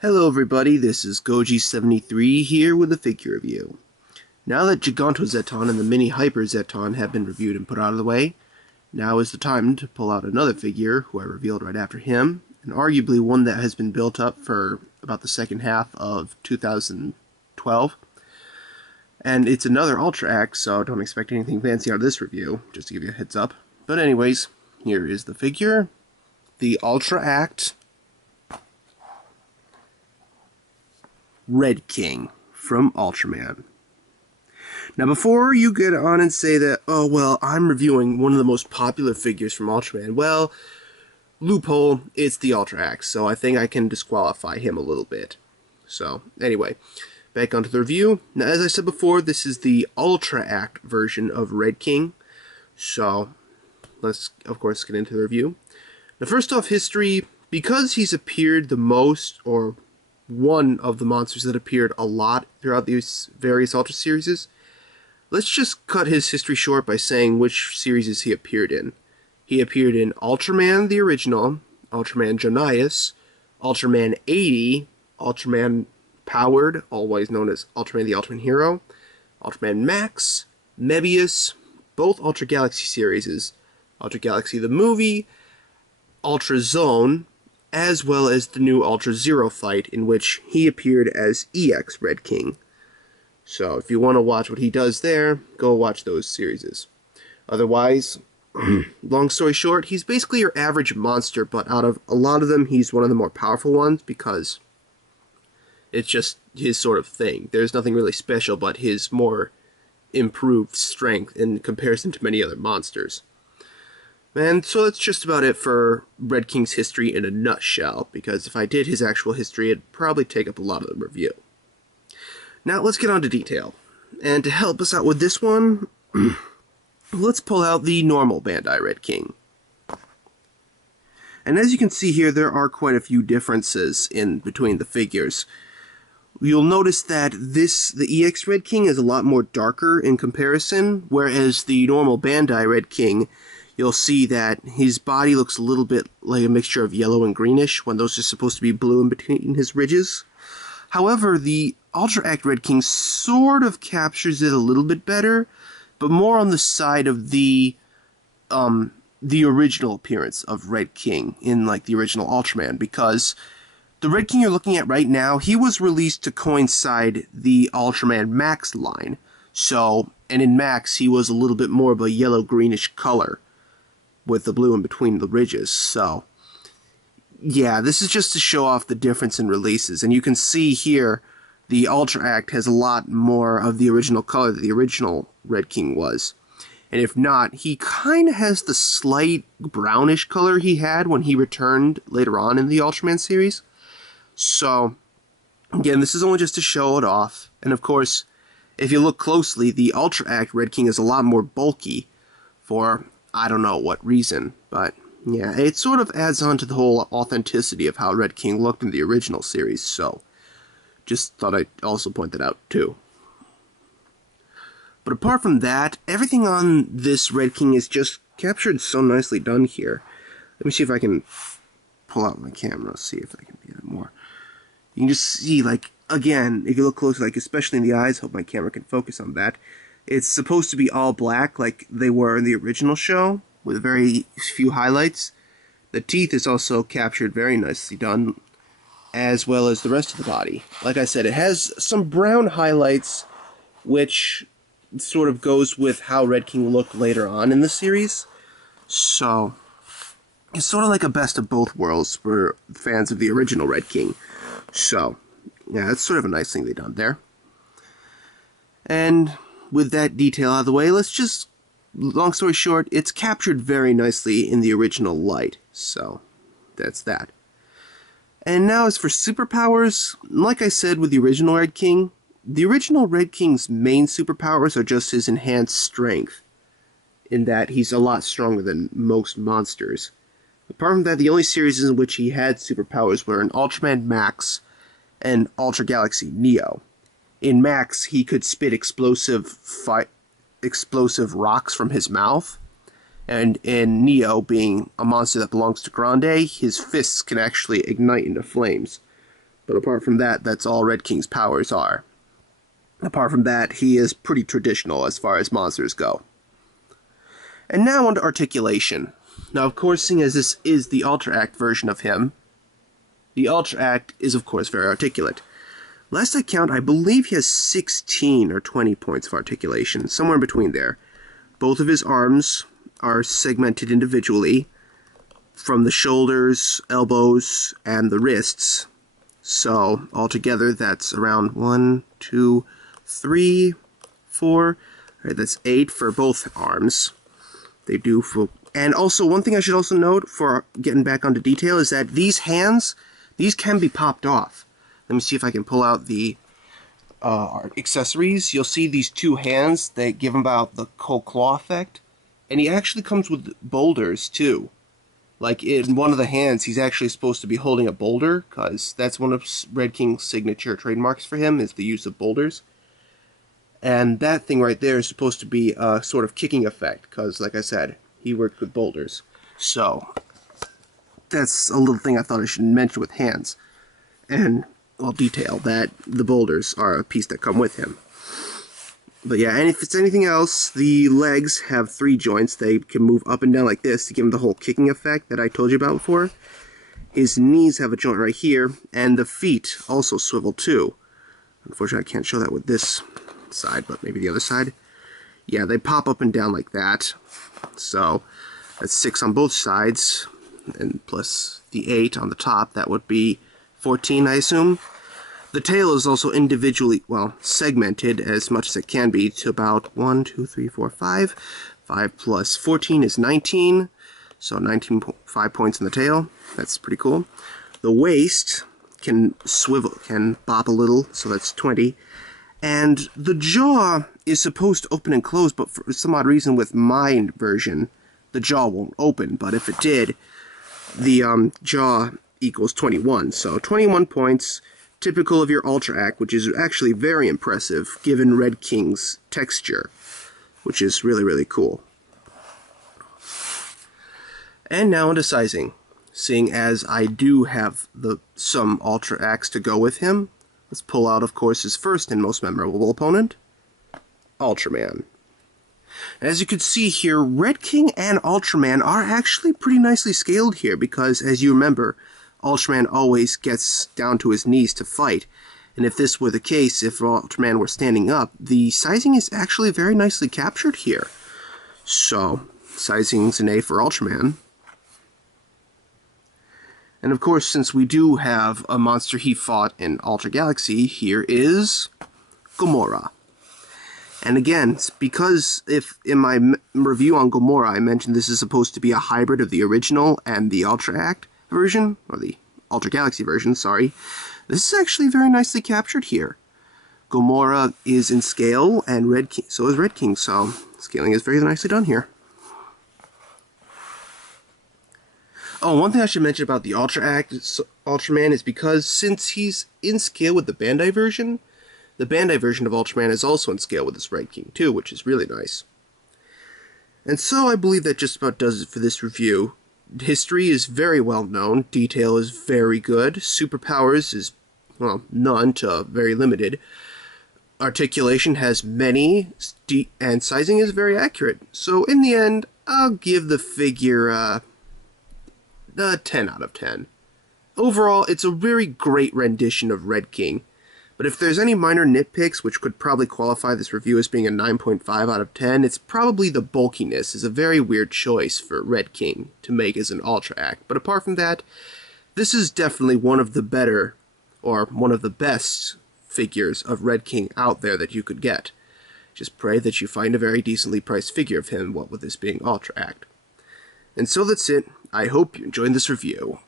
Hello everybody, this is Goji73 here with a figure review. Now that Giganto Zeton and the Mini Hyper Zeton have been reviewed and put out of the way, now is the time to pull out another figure, who I revealed right after him, and arguably one that has been built up for about the second half of 2012. And it's another Ultra Act, so don't expect anything fancy out of this review, just to give you a heads up. But anyways, here is the figure, the Ultra Act Red King from Ultraman. Now before you get on and say that, oh well, I'm reviewing one of the most popular figures from Ultraman, well, loophole, it's the Ultra Act, so I think I can disqualify him a little bit. So, anyway, back onto the review. Now as I said before, this is the Ultra Act version of Red King, so let's of course get into the review. Now first off, history, because he's appeared the most, or one of the monsters that appeared a lot throughout these various Ultra series, let's just cut his history short by saying which series he appeared in. He appeared in Ultraman the original, Ultraman Jonias, Ultraman 80, Ultraman Powered, always known as Ultraman the Ultraman Hero, Ultraman Max, Mebius, both Ultra Galaxy series, Ultra Galaxy the movie, Ultra Zone, as well as the new Ultra Zero fight, in which he appeared as EX Red King. So, if you want to watch what he does there, go watch those series. Otherwise, long story short, he's basically your average monster, but out of a lot of them, he's one of the more powerful ones, because it's just his sort of thing. There's nothing really special but his more improved strength in comparison to many other monsters. And so that's just about it for Red King's history in a nutshell, because if I did his actual history, it'd probably take up a lot of the review. Now let's get on to detail. And to help us out with this one, let's pull out the normal Bandai Red King. And as you can see here, there are quite a few differences in between the figures. You'll notice that the EX Red King is a lot more darker in comparison, whereas the normal Bandai Red King, you'll see that his body looks a little bit like a mixture of yellow and greenish, when those are supposed to be blue in between his ridges. However, the Ultra Act Red King sort of captures it a little bit better, but more on the side of the original appearance of Red King in, like, the original Ultraman, because the Red King you're looking at right now, he was released to coincide the Ultraman Max line. So, and in Max, he was a little bit more of a yellow-greenish color, with the blue in between the ridges. So, yeah, this is just to show off the difference in releases. And you can see here, the Ultra Act has a lot more of the original color that the original Red King was. And if not, he kind of has the slight brownish color he had when he returned later on in the Ultraman series. So, again, this is only just to show it off. And of course, if you look closely, the Ultra Act Red King is a lot more bulky for I don't know what reason, but yeah, it sort of adds on to the whole authenticity of how Red King looked in the original series, so just thought I'd also point that out too. But apart from that, everything on this Red King is just captured so nicely done here. Let me see if I can pull out my camera, see if I can get it more. You can just see, like, again, if you look closely, like, especially in the eyes, hope my camera can focus on that. It's supposed to be all black like they were in the original show, with very few highlights. The teeth is also captured very nicely done, as well as the rest of the body. Like I said, it has some brown highlights, which sort of goes with how Red King looked later on in the series. So, it's sort of like a best of both worlds for fans of the original Red King. So, yeah, that's sort of a nice thing they done there. And with that detail out of the way, let's just, long story short, it's captured very nicely in the original light, so that's that. And now as for superpowers, like I said with the original Red King, the original Red King's main superpowers are just his enhanced strength, in that he's a lot stronger than most monsters. Apart from that, the only series in which he had superpowers were in Ultraman Max and Ultra Galaxy Neo. In Max, he could spit explosive rocks from his mouth, and in Neo, being a monster that belongs to Grande, his fists can actually ignite into flames. But apart from that, that's all Red King's powers are. Apart from that, he is pretty traditional as far as monsters go. And now on to articulation. Now, of course, seeing as this is the Ultra Act version of him, the Ultra Act is, of course, very articulate. Last I count, I believe he has 16 or 20 points of articulation, somewhere in between there. Both of his arms are segmented individually from the shoulders, elbows, and the wrists. So, altogether, that's around 1, 2, 3, 4. Right, that's 8 for both arms. They do for... And also, one thing I should also note, for getting back onto detail, is that these hands, these can be popped off. Let me see if I can pull out the accessories. You'll see these two hands. They give him about the cold claw effect. And he actually comes with boulders, too. Like, in one of the hands, he's actually supposed to be holding a boulder, because that's one of Red King's signature trademarks for him, is the use of boulders. And that thing right there is supposed to be a sort of kicking effect, because, like I said, he worked with boulders. So, that's a little thing I thought I should mention with hands. And I'll detail that the boulders are a piece that come with him. But yeah, and if it's anything else, the legs have 3 joints. They can move up and down like this to give him the whole kicking effect that I told you about before. His knees have a joint right here, and the feet also swivel too. Unfortunately, I can't show that with this side, but maybe the other side. Yeah, they pop up and down like that. So, that's 6 on both sides, and plus the 8 on the top. That would be 14, I assume. The tail is also individually, well, segmented as much as it can be to about 1, 2, 3, 4, 5. 5 plus 14 is 19, so 5 points in the tail. That's pretty cool. The waist can swivel, can bop a little, so that's 20. And the jaw is supposed to open and close, but for some odd reason with my version, the jaw won't open. But if it did, the jaw equals 21. So 21 points, typical of your Ultra Act, which is actually very impressive given Red King's texture, which is really, really cool. And now into sizing. Seeing as I do have some Ultra Acts to go with him, let's pull out, of course, his first and most memorable opponent, Ultraman. As you can see here, Red King and Ultraman are actually pretty nicely scaled here because, as you remember, Ultraman always gets down to his knees to fight. And if this were the case, if Ultraman were standing up, the sizing is actually very nicely captured here. So, sizing's an A for Ultraman. And of course, since we do have a monster he fought in Ultra Galaxy, here is Gomora. And again, because if in my review on Gomora I mentioned this is supposed to be a hybrid of the original and the Ultra Act version, or the Ultra Galaxy version, sorry, this is actually very nicely captured here. Gomora is in scale, and Red King, so is Red King, so scaling is very nicely done here. Oh, one thing I should mention about the Ultra Act Ultraman is because since he's in scale with the Bandai version, the Bandai version of Ultraman is also in scale with this Red King too, which is really nice. And so I believe that just about does it for this review. History is very well known, detail is very good, superpowers is, well, none to very limited. Articulation has many, and sizing is very accurate. So in the end, I'll give the figure a 10 out of 10. Overall, it's a very great rendition of Red King. But if there's any minor nitpicks, which could probably qualify this review as being a 9.5 out of 10, it's probably the bulkiness is a very weird choice for Red King to make as an Ultra Act. But apart from that, this is definitely one of the better, or one of the best figures of Red King out there that you could get. Just pray that you find a very decently priced figure of him, what with this being Ultra Act. And so that's it. I hope you enjoyed this review.